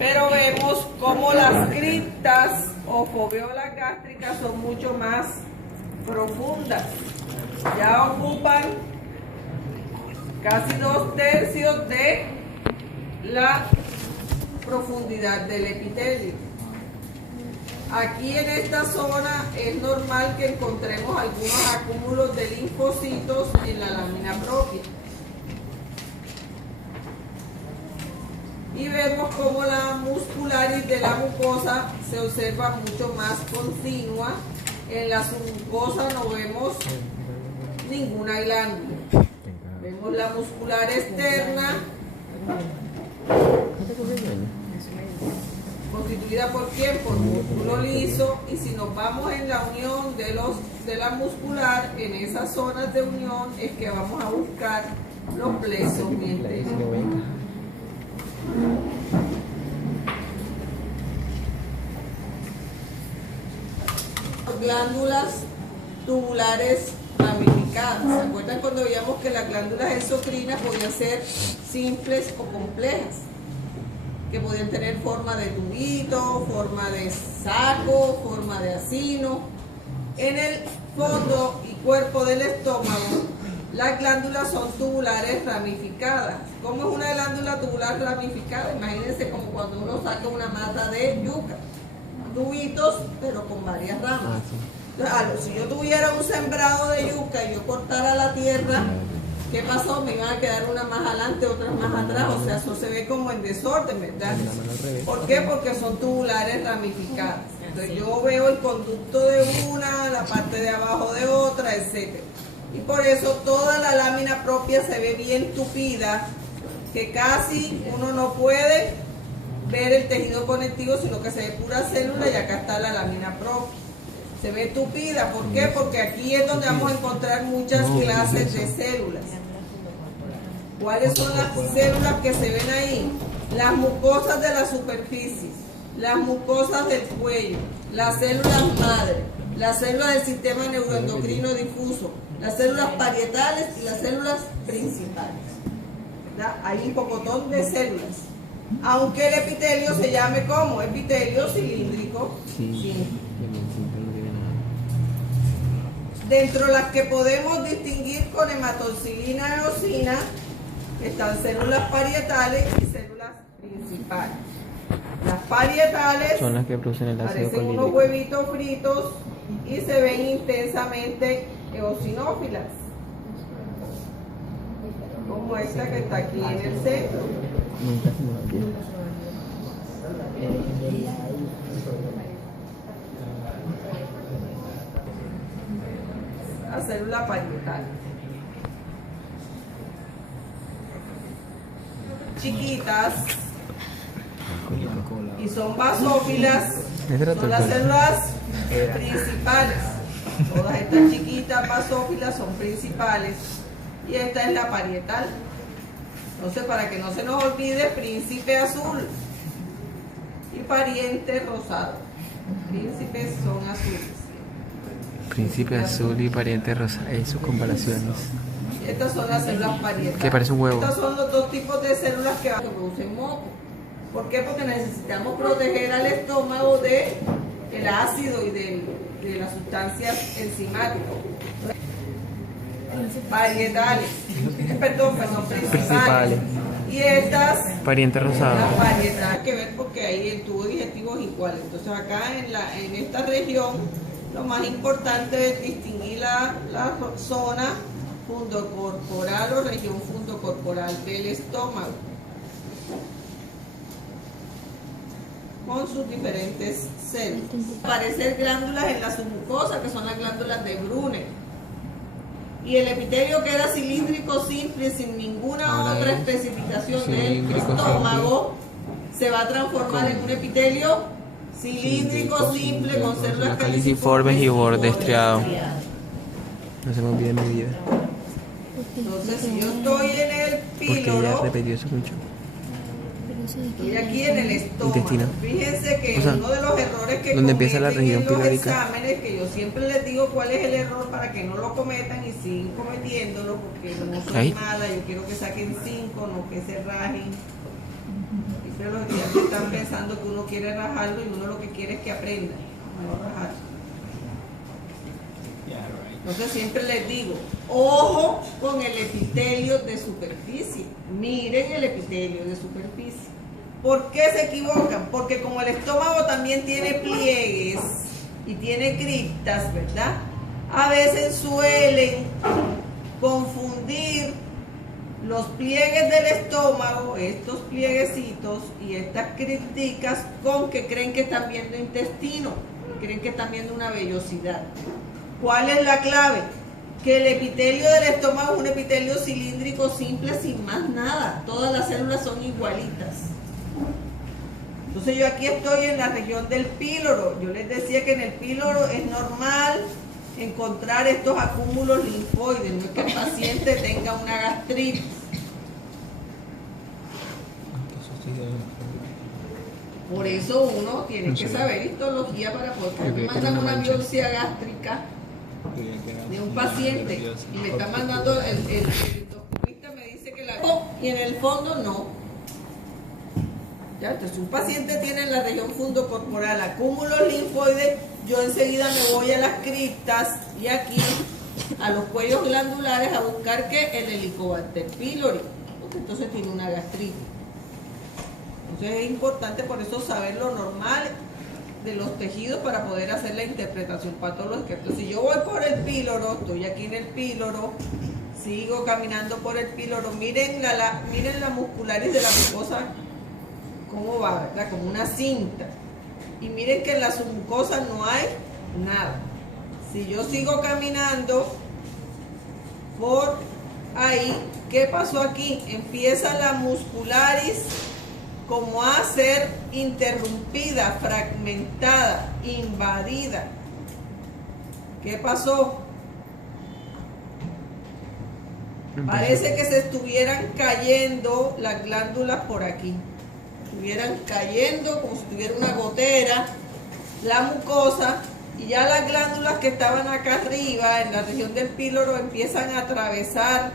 Pero vemos cómo las criptas o foveolas gástricas son mucho más profundas. Ya ocupan casi 2/3 de la profundidad del epitelio. Aquí en esta zona es normal que encontremos algunos acúmulos de linfocitos en la lámina propia. Y vemos cómo la muscularis de la mucosa se observa mucho más continua. En la submucosa no vemos ninguna glándula. Vemos la muscular externa, constituida por ¿quién? Por músculo liso. Y si nos vamos en la unión de la muscular, en esas zonas de unión es que vamos a buscar los plexos mientras. Glándulas tubulares ramificadas. ¿Se acuerdan cuando veíamos que las glándulas endocrinas podían ser simples o complejas? Que podían tener forma de tubito, forma de saco, forma de acino. En el fondo y cuerpo del estómago, las glándulas son tubulares ramificadas. ¿Cómo es una glándula tubular ramificada? Imagínense como cuando uno saca una mata de yuca. Tubitos, pero con varias ramas. Entonces, si yo tuviera un sembrado de yuca y yo cortara la tierra, ¿qué pasó? Me iban a quedar unas más adelante, otras más atrás. O sea, eso se ve como en desorden, ¿verdad? ¿Por qué? Porque son tubulares ramificadas. Entonces yo veo el conducto de una, la parte de abajo de otra, etc. Y por eso toda la lámina propia se ve bien tupida, que casi uno no puede ver el tejido conectivo, sino que se ve pura célula, y acá está la lámina propia. Se ve tupida. ¿Por qué? Porque aquí es donde vamos a encontrar muchas clases de células. ¿Cuáles son las células que se ven ahí? Las mucosas de la superficie, las mucosas del cuello, las células madre, las células del sistema neuroendocrino difuso, las células parietales y las células principales. ¿Verdad? Hay un pocotón de células. Aunque el epitelio se llame como epitelio cilíndrico. Sí. Dentro de las que podemos distinguir con hematoxilina y eosina están células parietales y células principales. Las parietales son las que producen el ácido parecen clorhídrico. unos huevitos fritos y se ven intensamente eosinófilas, como esta que está aquí en el centro. Nunca se me va bien. La célula parietal. Chiquitas y son basófilas, son las células principales. Todas estas chiquitas basófilas son principales y esta es la parietal. Entonces, para que no se nos olvide, príncipe azul y pariente rosado. Príncipes son azules. Príncipe azul y pariente rosa. Sus comparaciones. Estas son las células parietales. Que parece un huevo. Estos son los dos tipos de células que producen moco. ¿Por qué? Porque necesitamos proteger al estómago del ácido y de las sustancias enzimáticas. Parietales, perdón, principales. Y estas pariente rosado. Las parietales, hay que ver porque ahí el tubo digestivo es igual. Entonces acá en esta región lo más importante es distinguir la zona fundocorporal o región fundocorporal del estómago con sus diferentes células. Aparecen glándulas en la submucosa, que son las glándulas de Brunner. Y el epitelio, que era cilíndrico simple, sin ninguna otra especificación del estómago, se va a transformar en un epitelio cilíndrico simple con células caliciformes y borde estriado. No se me olvide mi vida. Entonces, si yo estoy en el Porque ella píloro, repetió eso mucho. estoy aquí en el estómago. Intestino. Fíjense que O sea, uno de los errores que donde empieza la cometen región en los pilórica. exámenes, que yo siempre les digo cuál es el error para que no lo cometan y siguen cometiéndolo, porque no soy Ahí. mala, yo quiero que saquen 5, no que se rajen. Siempre los estudiantes están pensando que uno quiere rajarlo y uno lo que quiere es que aprenda, no rajar. Entonces siempre les digo, ojo con el epitelio de superficie. Miren el epitelio de superficie. ¿Por qué se equivocan? Porque como el estómago también tiene pliegues y tiene criptas, ¿verdad? A veces suelen confundir los pliegues del estómago, estos plieguecitos y estas cripticas, con que creen que están viendo intestino, creen que están viendo una vellosidad. ¿Cuál es la clave? Que el epitelio del estómago es un epitelio cilíndrico simple sin más nada. Todas las células son igualitas. Entonces yo aquí estoy en la región del píloro. Yo les decía que en el píloro es normal encontrar estos acúmulos linfoides. No es que el paciente tenga una gastritis. Por eso uno tiene que saber histología para poder. Me mandan una biopsia gástrica de un paciente y me está mandando el endoscopista me dice que la y en el fondo no. Ya, entonces un paciente tiene en la región fundocorporal acúmulos linfoides, yo enseguida me voy a las criptas y aquí a los cuellos glandulares a buscar que el Helicobacter pylori, porque entonces tiene una gastritis. Entonces es importante por eso saber lo normal de los tejidos para poder hacer la interpretación patológica. Entonces si yo voy por el píloro, estoy aquí en el píloro, sigo caminando por el píloro, miren la muscularis de la mucosa cómo va, ¿verdad? Como una cinta. Y miren que en la submucosa no hay nada. Si yo sigo caminando por ahí, ¿qué pasó aquí? Empieza la muscularis como a ser interrumpida, fragmentada, invadida. ¿Qué pasó? Parece que se estuvieran cayendo las glándulas por aquí. Estuvieran cayendo como si tuviera una gotera, la mucosa, y ya las glándulas que estaban acá arriba, en la región del píloro, empiezan a atravesar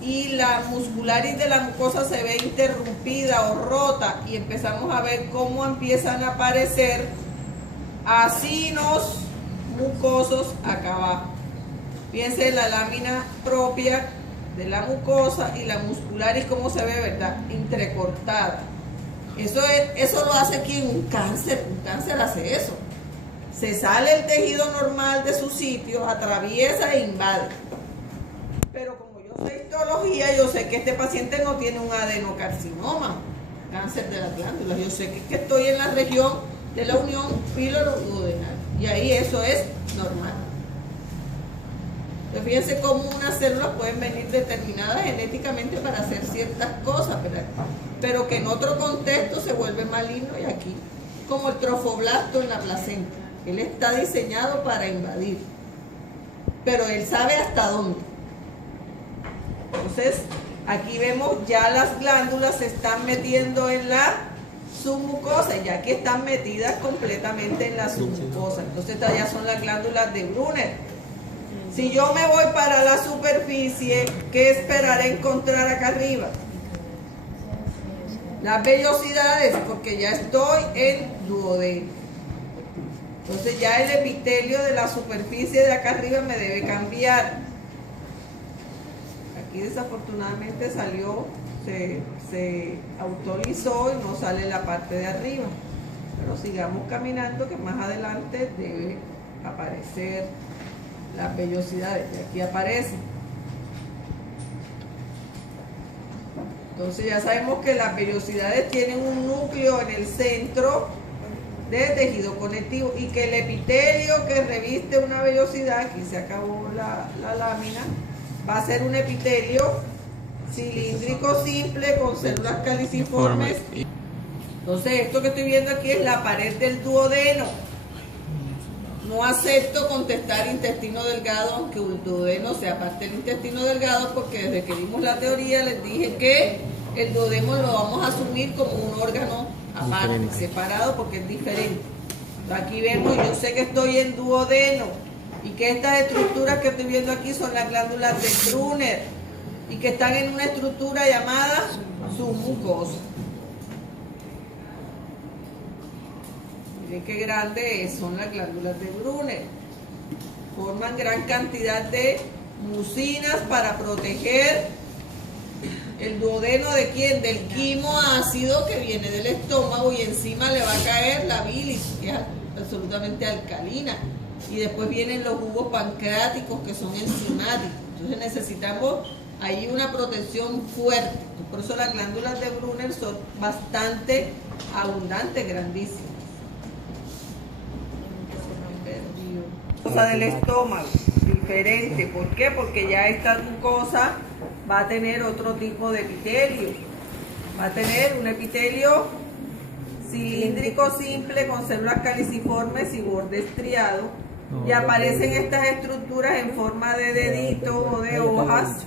y la muscularis de la mucosa se ve interrumpida o rota y empezamos a ver cómo empiezan a aparecer acinos mucosos acá abajo. Fíjense la lámina propia de la mucosa y la muscularis cómo se ve, ¿verdad? Entrecortada. Eso lo hace aquí en un cáncer hace eso. Se sale el tejido normal de su sitio, atraviesa e invade. Pero como yo sé histología, yo sé que este paciente no tiene un adenocarcinoma, cáncer de las glándulas. Yo sé que estoy en la región de la unión píloro-duodenal. Y ahí eso es normal. Entonces fíjense cómo unas células pueden venir determinadas genéticamente para hacer ciertas cosas, ¿verdad? Pero que en otro contexto se vuelve maligno, y aquí, como el trofoblasto en la placenta, él está diseñado para invadir, pero él sabe hasta dónde. Entonces, aquí vemos ya las glándulas se están metiendo en la submucosa, y ya que están metidas completamente en la submucosa. Entonces, estas ya son las glándulas de Brunner. Si yo me voy para la superficie, ¿qué esperaré encontrar acá arriba? Las vellosidades, porque ya estoy en duodeno. Entonces ya el epitelio de la superficie de acá arriba me debe cambiar. Aquí desafortunadamente salió, se autorizó y no sale la parte de arriba. Pero sigamos caminando, que más adelante debe aparecer las vellosidades. Y aquí aparecen. Entonces ya sabemos que las vellosidades tienen un núcleo en el centro de tejido conectivo y que el epitelio que reviste una vellosidad, aquí se acabó la lámina, va a ser un epitelio cilíndrico simple con células caliciformes. Entonces esto que estoy viendo aquí es la pared del duodeno. No acepto contestar intestino delgado, aunque el duodeno sea parte del intestino delgado, porque desde que dimos la teoría les dije que el duodeno lo vamos a asumir como un órgano aparte, separado, porque es diferente. Aquí vemos, yo sé que estoy en duodeno y que estas estructuras que estoy viendo aquí son las glándulas de Brunner y que están en una estructura llamada submucosa. Miren qué grande son las glándulas de Brunner. Forman gran cantidad de mucinas para proteger el duodeno de quién, del quimo ácido que viene del estómago, y encima le va a caer la bilis, que es absolutamente alcalina, y después vienen los jugos pancreáticos que son enzimáticos. Entonces necesitamos ahí una protección fuerte. Por eso las glándulas de Brunner son bastante abundantes, grandísimas. Cosa del estómago, diferente. ¿Por qué? Porque ya esta mucosa va a tener otro tipo de epitelio. Va a tener un epitelio cilíndrico simple con células caliciformes y borde estriado. Y aparecen estas estructuras en forma de dedito o de hojas,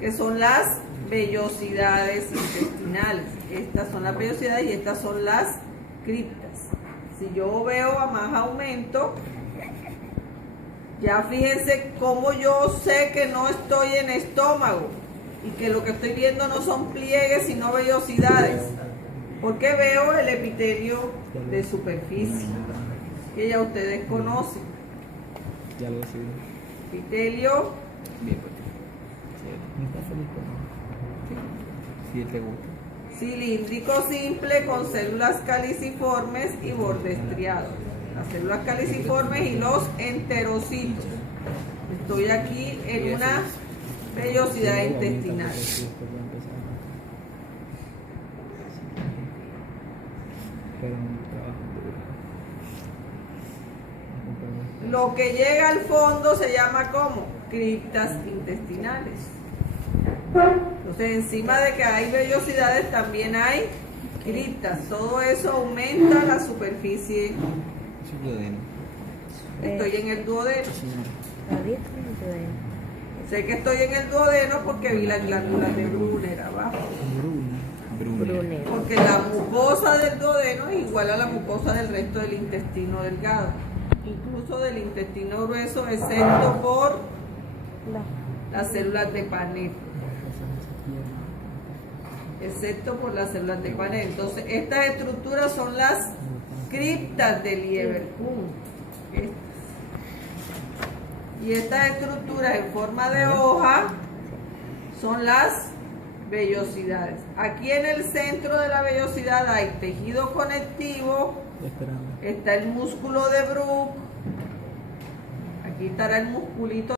que son las vellosidades intestinales. Estas son las vellosidades y estas son las criptas. Si yo veo a más aumento, ya fíjense cómo yo sé que no estoy en estómago y que lo que estoy viendo no son pliegues sino vellosidades, porque veo el epitelio de superficie que ya ustedes conocen. Ya lo decidí. Epitelio Bien, pues. ¿Estás feliz con sí, te gusta? cilíndrico simple con células caliciformes y borde estriado. Las células caliciformes y los enterocitos. Estoy aquí en una vellosidad intestinal. Lo que llega al fondo se llama como criptas intestinales. Entonces, encima de que hay vellosidades, también hay criptas. Todo eso aumenta la superficie. Estoy en el duodeno. Sé que estoy en el duodeno porque vi las glándulas de Brunner abajo. Brunner. Porque la mucosa del duodeno es igual a la mucosa del resto del intestino delgado, incluso del intestino grueso, excepto por las células de Paneth. Excepto por las células de Paneth. Entonces, estas estructuras son las criptas de Lieberkühn. Y estas estructuras en forma de hoja son las vellosidades. Aquí en el centro de la vellosidad hay tejido conectivo, está el músculo de Bruch, aquí estará el musculito